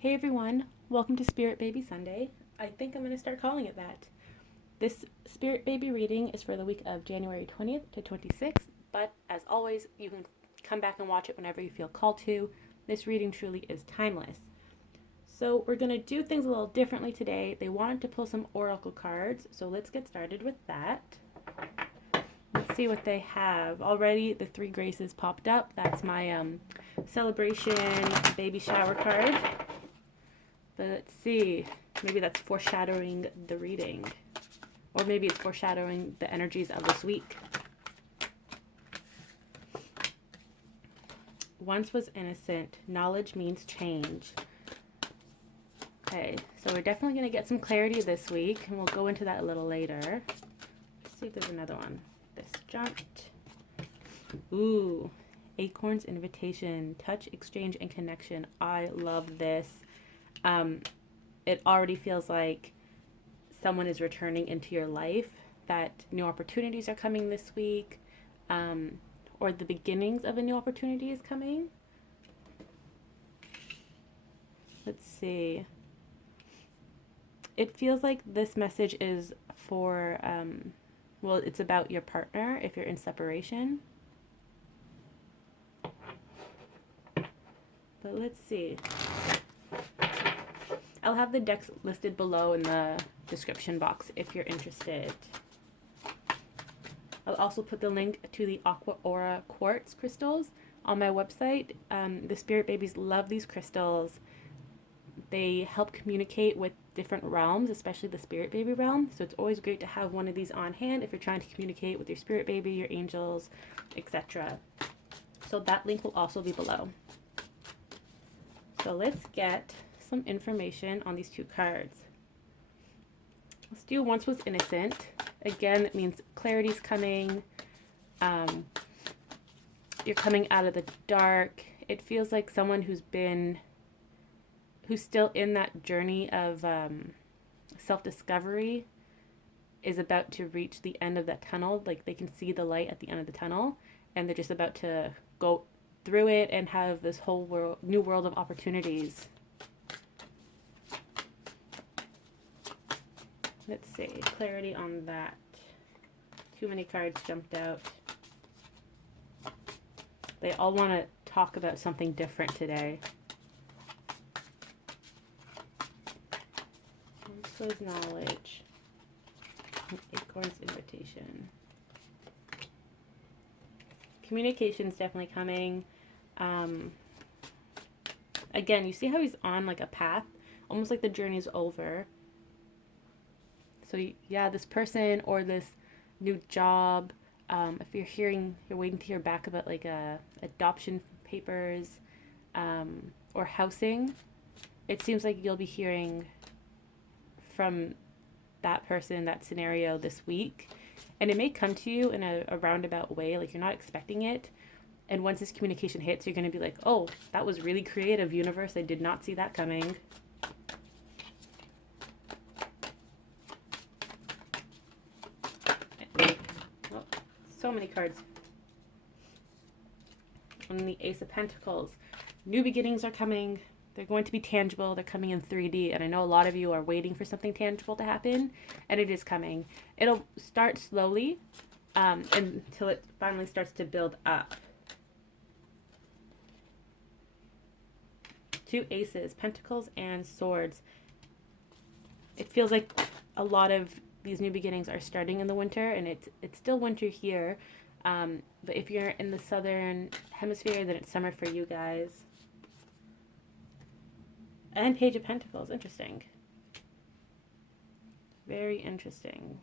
Hey everyone, welcome to Spirit Baby Sunday. I think I'm going to start calling it that. This Spirit Baby reading is for the week of January 20th to 26th, but as always, you can come back and watch it whenever you feel called to. This reading truly is timeless. So we're going to do things a little differently today. They wanted to pull some oracle cards, so let's get started with that. Let's see what they have. Already the three graces popped up. That's my celebration baby shower card. But let's see, maybe that's foreshadowing the reading. Or maybe it's foreshadowing the energies of this week. Once was innocent, knowledge means change. Okay, so we're definitely going to get some clarity this week, and we'll go into that a little later. Let's see if there's another one. This jumped. Ooh, Acorn's Invitation, touch, exchange, and connection. I love this. It already feels like someone is returning into your life, that new opportunities are coming this week, or the beginnings of a new opportunity is coming. Let's see. It feels like this message is for, it's about your partner if you're in separation. But let's see. I'll have the decks listed below in the description box if you're interested. I'll also put the link to the Aqua Aura quartz crystals on my website. The Spirit Babies love these crystals. They help communicate with different realms, especially the Spirit Baby realm. So it's always great to have one of these on hand if you're trying to communicate with your Spirit Baby, your angels, etc. So that link will also be below. So let's get some information on these two cards. Let's do Once Was Innocent. Again, it means clarity's coming. You're coming out of the dark. It feels like someone who's still in that journey of self-discovery is about to reach the end of that tunnel. Like they can see the light at the end of the tunnel, and they're just about to go through it and have this whole new world of opportunities. Let's see, clarity on that. Too many cards jumped out. They all want to talk about something different today. This was knowledge. Acorn's Invitation. Communication's definitely coming. Again, you see how he's on like a path? Almost like the journey's over. So yeah, this person or this new job, if you're waiting to hear back about like adoption papers, or housing, it seems like you'll be hearing from that person, that scenario this week. And it may come to you in a roundabout way, like you're not expecting it. And once this communication hits, you're going to be like, oh, that was really creative, universe. I did not see that coming. So many cards. And the Ace of Pentacles. New beginnings are coming. They're going to be tangible. They're coming in 3D. And I know a lot of you are waiting for something tangible to happen. And it is coming. It'll start slowly until it finally starts to build up. Two aces, pentacles and swords. It feels like a lot of these new beginnings are starting in the winter, and it's still winter here. But if you're in the southern hemisphere, then it's summer for you guys. And Page of Pentacles, interesting. Very interesting.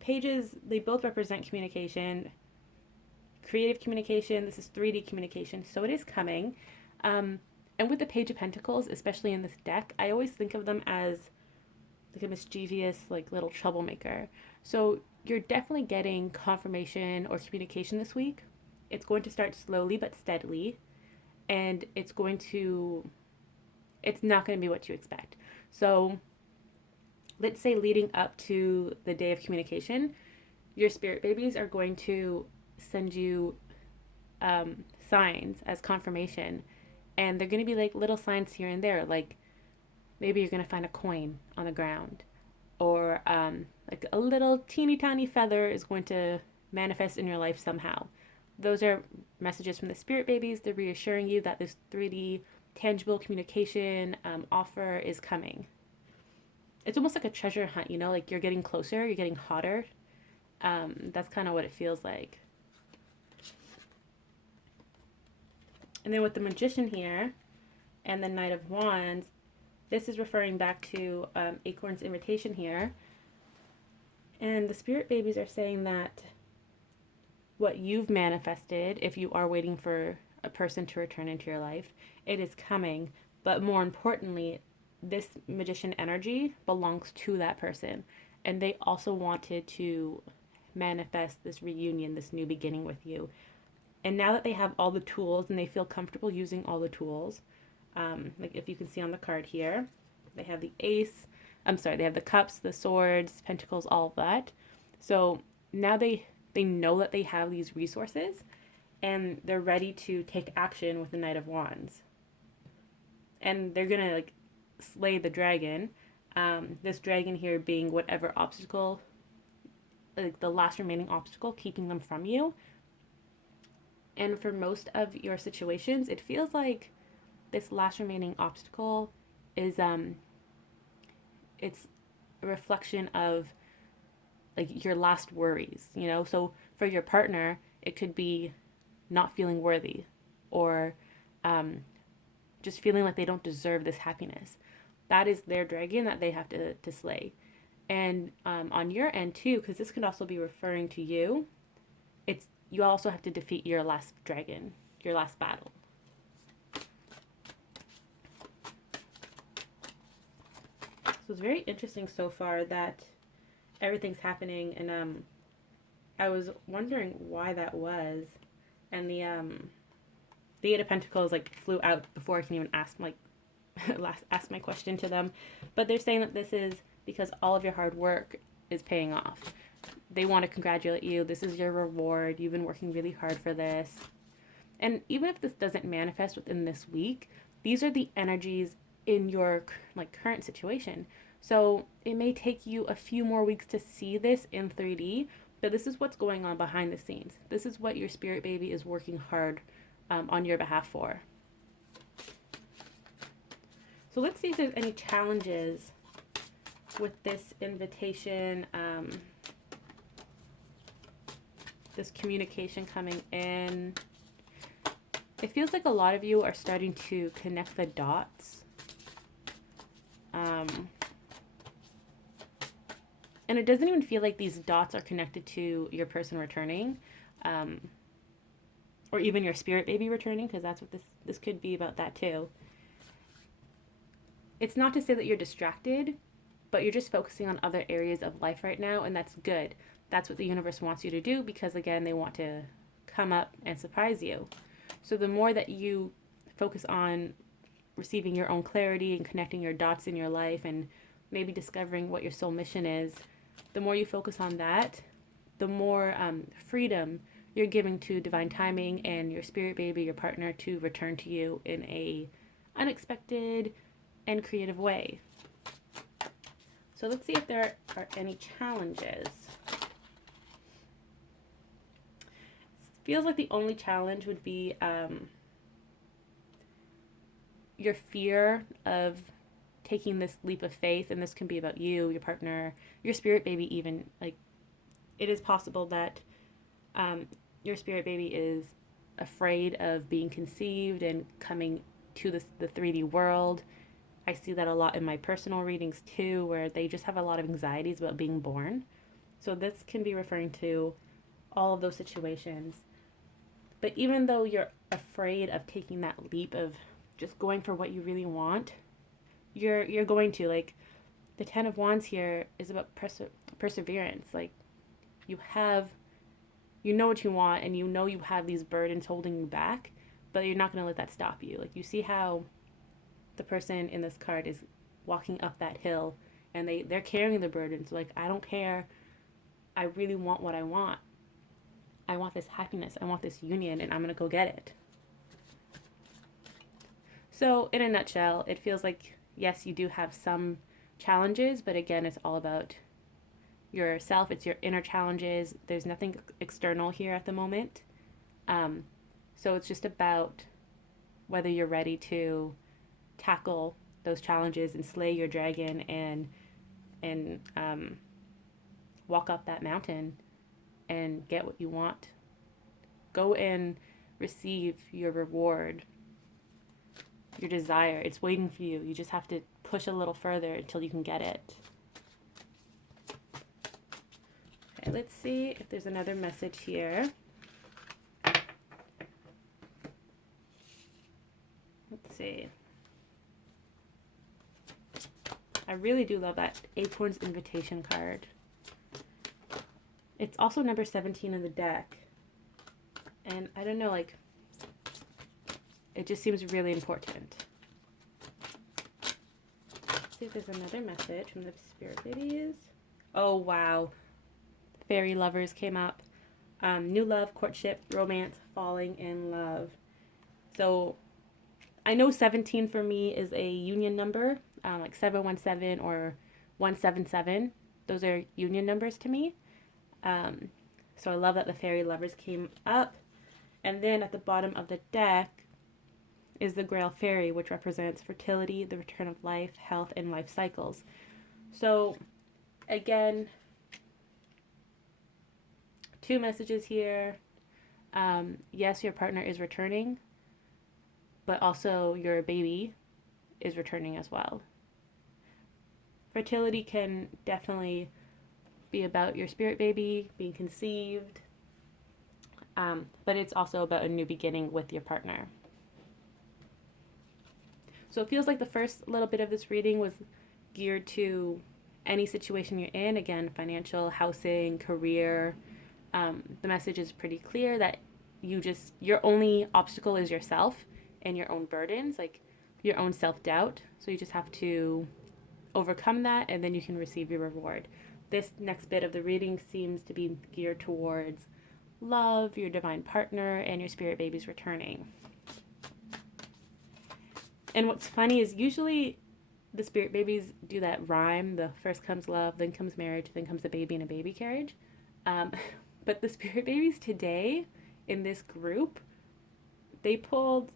Pages, they both represent communication. Creative communication, this is 3D communication, so it is coming. And with the Page of Pentacles, especially in this deck, I always think of them as like a mischievous, like little troublemaker. So you're definitely getting confirmation or communication this week. It's going to start slowly but steadily, and it's not going to be what you expect. So let's say leading up to the day of communication, your spirit babies are going to send you signs as confirmation, And they're going to be like little signs here and there, like maybe you're going to find a coin on the ground, or like a little teeny tiny feather is going to manifest in your life somehow. Those are messages from the spirit babies. They're reassuring you that this 3D tangible communication offer is coming. It's almost like a treasure hunt, you know, like you're getting closer, you're getting hotter. That's kind of what it feels like. And then with the Magician here and the Knight of Wands, this is referring back to Acorn's invitation here. And the spirit babies are saying that what you've manifested, if you are waiting for a person to return into your life, it is coming. But more importantly, this Magician energy belongs to that person. And they also wanted to manifest this reunion, this new beginning with you. And now that they have all the tools and they feel comfortable using all the tools, like if you can see on the card here, they have the ace, they have the cups, the swords, pentacles, all of that. So now they know that they have these resources and they're ready to take action with the Knight of Wands. And they're going to like slay the dragon. This dragon here being whatever obstacle, like the last remaining obstacle keeping them from you. And for most of your situations, it feels like this last remaining obstacle is it's a reflection of like your last worries, you know? So for your partner, it could be not feeling worthy, or just feeling like they don't deserve this happiness. That is their dragon that they have to slay. And on your end too, because this could also be referring to you, you also have to defeat your last dragon, your last battle. So it's very interesting so far that everything's happening, and I was wondering why that was, and the Eight of Pentacles like flew out before I can even ask my question to them, but they're saying that this is because all of your hard work is paying off. They want to congratulate you. This is your reward. You've been working really hard for this. And even if this doesn't manifest within this week, these are the energies in your like current situation. So it may take you a few more weeks to see this in 3D, but this is what's going on behind the scenes. This is what your spirit baby is working hard on your behalf for. So let's see if there's any challenges with this invitation, this communication coming in. It feels like a lot of you are starting to connect the dots. And it doesn't even feel like these dots are connected to your person returning, or even your spirit baby returning, because that's what this could be about that too. It's not to say that you're distracted, but you're just focusing on other areas of life right now, and that's good. That's what the universe wants you to do, because again, they want to come up and surprise you. So the more that you focus on receiving your own clarity and connecting your dots in your life and maybe discovering what your soul mission is, the more you focus on that, the more freedom you're giving to divine timing and your spirit baby, your partner, to return to you in a unexpected and creative way. So let's see if there are any challenges. Feels like the only challenge would be your fear of taking this leap of faith, and this can be about you, your partner, your spirit baby even. Like, it is possible that your spirit baby is afraid of being conceived and coming to the 3D world. I see that a lot in my personal readings too, where they just have a lot of anxieties about being born. So this can be referring to all of those situations. But even though you're afraid of taking that leap of just going for what you really want, you're going to. Like, the Ten of Wands here is about perseverance. Like, you know what you want, and you know you have these burdens holding you back, but you're not going to let that stop you. Like, you see how the person in this card is walking up that hill, and they're carrying the burdens. Like, I don't care. I really want what I want. I want this happiness. I want this union, and I'm going to go get it. So in a nutshell, it feels like, yes, you do have some challenges, but again, it's all about yourself. It's your inner challenges. There's nothing external here at the moment. Um, so it's just about whether you're ready to tackle those challenges and slay your dragon and walk up that mountain and get what you want. Go and receive your reward, your desire. It's waiting for you. You just have to push a little further until you can get it. Okay, let's see if there's another message here. Let's see. I really do love that Acorn's Invitation card. It's also number 17 in the deck. And I don't know, like, it just seems really important. Let's see if there's another message from the spirit babies. Oh, wow. Fairy lovers came up. New love, courtship, romance, falling in love. So I know 17 for me is a union number, like 717 or 177. Those are union numbers to me. So I love that the fairy lovers came up. And then at the bottom of the deck is the Grail Fairy, which represents fertility, the return of life, health, and life cycles. So again, two messages here. Yes, your partner is returning, but also your baby is returning as well. Fertility can definitely be about your spirit baby being conceived, but it's also about a new beginning with your partner. So it feels like the first little bit of this reading was geared to any situation you're in. Again, financial, housing, career. The message is pretty clear that your only obstacle is yourself and your own burdens, like your own self-doubt. So you just have to overcome that, and then you can receive your reward. This next bit of the reading seems to be geared towards love, your divine partner, and your spirit babies returning. And what's funny is usually the spirit babies do that rhyme. The first comes love, then comes marriage, then comes a baby in a baby carriage. But the spirit babies today in this group, they pulled,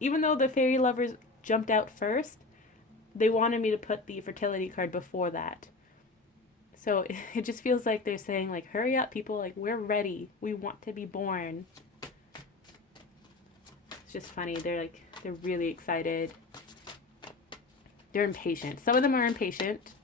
even though the fairy lovers jumped out first, they wanted me to put the fertility card before that. So it just feels like they're saying, like, hurry up, people, like, we're ready. We want to be born. It's just funny. They're really excited. They're impatient. Some of them are impatient,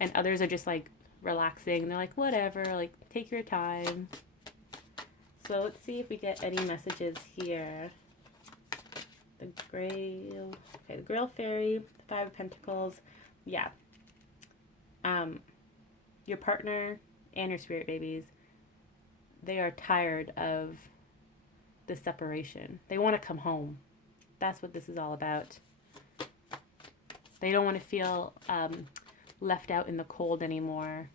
and others are just, like, relaxing. And they're like, whatever, like, take your time. So let's see if we get any messages here. The Grail Fairy, the Five of Pentacles. Yeah. Your partner and your spirit babies, they are tired of the separation. They want to come home. That's what this is all about. They don't want to feel left out in the cold anymore.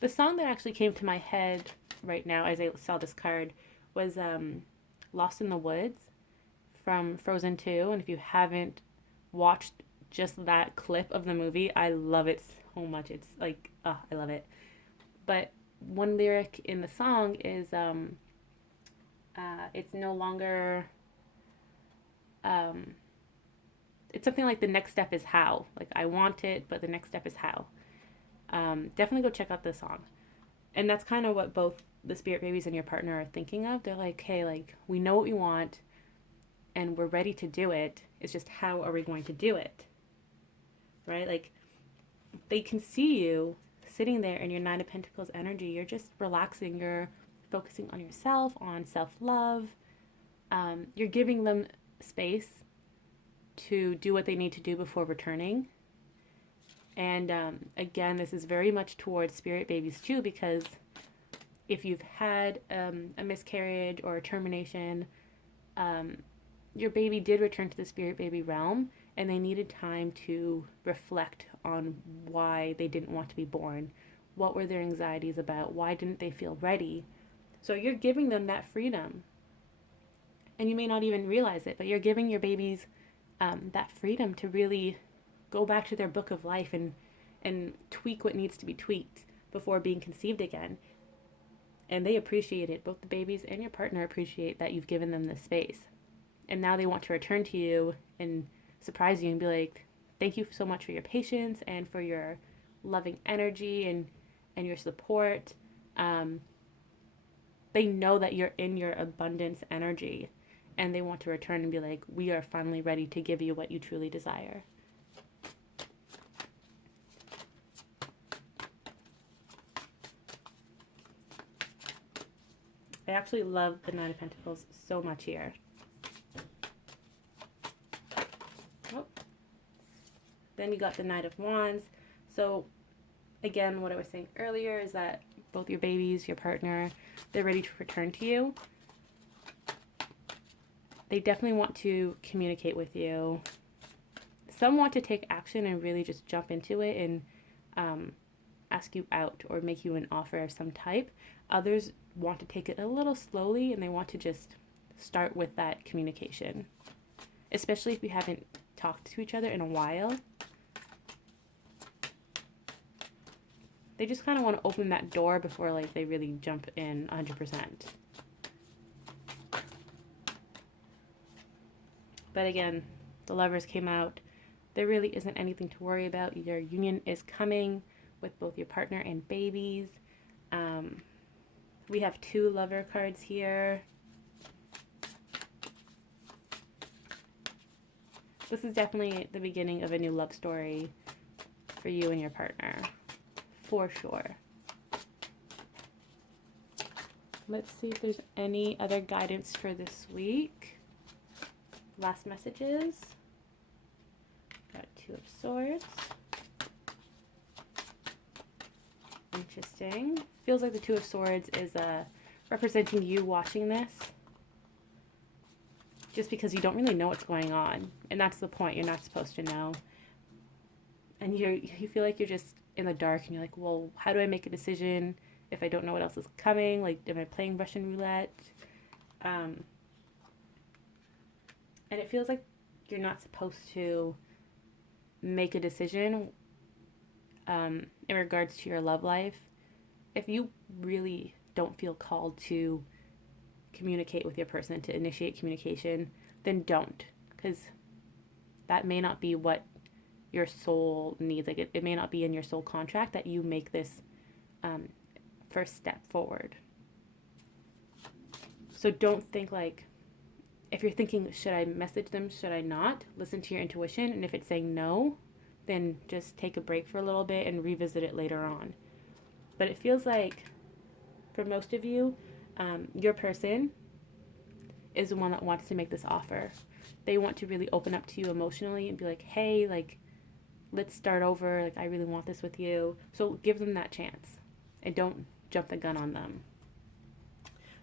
The song that actually came to my head right now as I saw this card was Lost in the Woods from Frozen 2. And if you haven't watched just that clip of the movie, I love it so much. It's like, I love it. But one lyric in the song is, it's no longer, it's something like the next step is how. Like, I want it, but the next step is how. Definitely go check out this song. And that's kind of what both the spirit babies and your partner are thinking of. They're like, hey, like, we know what we want and we're ready to do it. It's just, how are we going to do it? Right? Like, they can see you sitting there in your Nine of Pentacles energy. You're just relaxing. You're focusing on yourself, on self-love. You're giving them space to do what they need to do before returning. And again, this is very much towards spirit babies too, because if you've had a miscarriage or a termination, your baby did return to the spirit baby realm, and they needed time to reflect on why they didn't want to be born. What were their anxieties about? Why didn't they feel ready? So you're giving them that freedom. And you may not even realize it, but you're giving your babies that freedom to really go back to their book of life and tweak what needs to be tweaked before being conceived again. And they appreciate it. Both the babies and your partner appreciate that you've given them this space. And now they want to return to you and surprise you and be like, thank you so much for your patience and for your loving energy and your support. They know that you're in your abundance energy, and they want to return and be like, we are finally ready to give you what you truly desire. I actually love the Nine of Pentacles so much here. Oh. Then you got the Knight of Wands. So again, what I was saying earlier is that both your babies, your partner, they're ready to return to you. They definitely want to communicate with you. Some want to take action and really just jump into it and ask you out or make you an offer of some type. Others want to take it a little slowly and they want to just start with that communication, especially if you haven't talked to each other in a while. They just kind of want to open that door before like they really jump in 100%. But again, the Lovers came out. There really isn't anything to worry about. Your union is coming with both your partner and babies. We have 2 Lover cards here. This is definitely the beginning of a new love story for you and your partner. For sure. Let's see if there's any other guidance for this week. Last messages. Got 2 of Swords. Interesting. Feels like the 2 of Swords is representing you watching this. Just because you don't really know what's going on. And that's the point. You're not supposed to know. And you feel like you're just in the dark and you're like, well, how do I make a decision if I don't know what else is coming? Like, am I playing Russian roulette? And it feels like you're not supposed to make a decision in regards to your love life. If you really don't feel called to communicate with your person, to initiate communication, then don't. Because that may not be what your soul needs. Like it may not be in your soul contract that you make this first step forward. So don't think like, if you're thinking, should I message them, should I not? Listen to your intuition, and if it's saying no, then just take a break for a little bit and revisit it later on. But it feels like, for most of you, your person is the one that wants to make this offer. They want to really open up to you emotionally and be like, hey, like, let's start over. Like, I really want this with you. So give them that chance and don't jump the gun on them.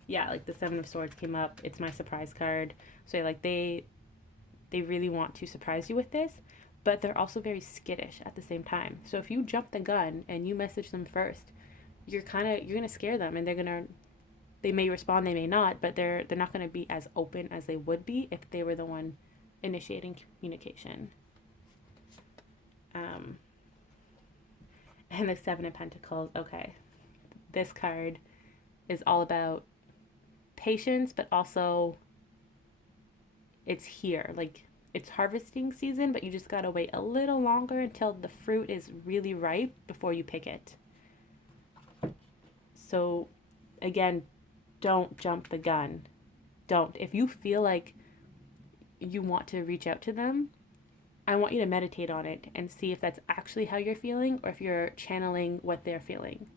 Yeah, like the 7 of Swords came up. It's my surprise card. So like they really want to surprise you with this, but they're also very skittish at the same time. So if you jump the gun and you message them first, you're gonna scare them, and they may respond, they may not, but they're not gonna be as open as they would be if they were the one initiating communication. And the 7 of Pentacles. Okay, this card is all about patience, but also it's here. Like, it's harvesting season, but you just gotta wait a little longer until the fruit is really ripe before you pick it. So again, don't jump the gun. Don't. If you feel like you want to reach out to them, I want you to meditate on it and see if that's actually how you're feeling or if you're channeling what they're feeling.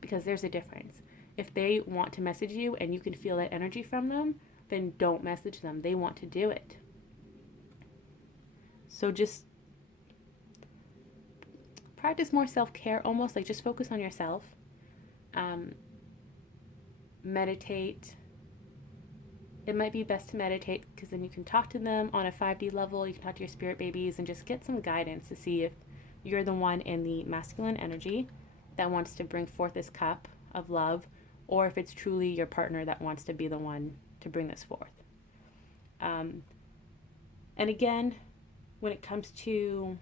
Because there's a difference. If they want to message you and you can feel that energy from them, then don't message them. They want to do it. So just practice more self-care, almost like just focus on yourself. Meditate. It might be best to meditate because then you can talk to them on a 5D level. You can talk to your spirit babies and just get some guidance to see if you're the one in the masculine energy that wants to bring forth this cup of love, or if it's truly your partner that wants to be the one to bring this forth. And again, when it comes to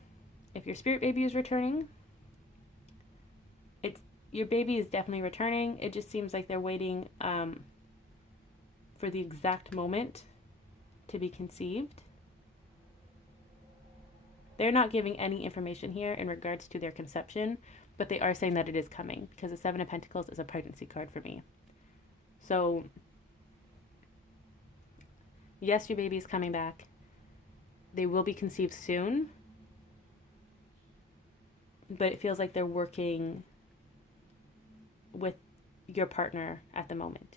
if your spirit baby is returning, your baby is definitely returning. It just seems like they're waiting for the exact moment to be conceived. They're not giving any information here in regards to their conception, but they are saying that it is coming because the Seven of Pentacles is a pregnancy card for me. So, yes, your baby is coming back. They will be conceived soon, but it feels like they're working with your partner at the moment.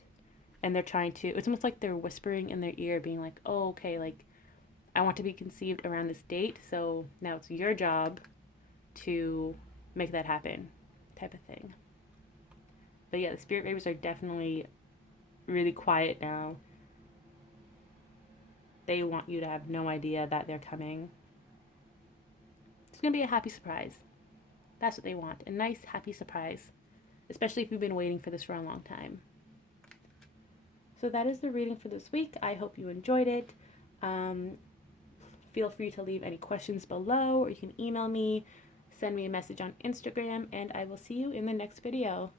And they're trying to, it's almost like they're whispering in their ear, being like, oh, okay, like, I want to be conceived around this date, so now it's your job to make that happen, type of thing. But yeah, the spirit babies are definitely really quiet now. They want you to have no idea that they're coming. It's going to be a happy surprise. That's what they want. A nice, happy surprise. Especially if you've been waiting for this for a long time. So that is the reading for this week. I hope you enjoyed it. Feel free to leave any questions below, or you can email me, send me a message on Instagram, and I will see you in the next video.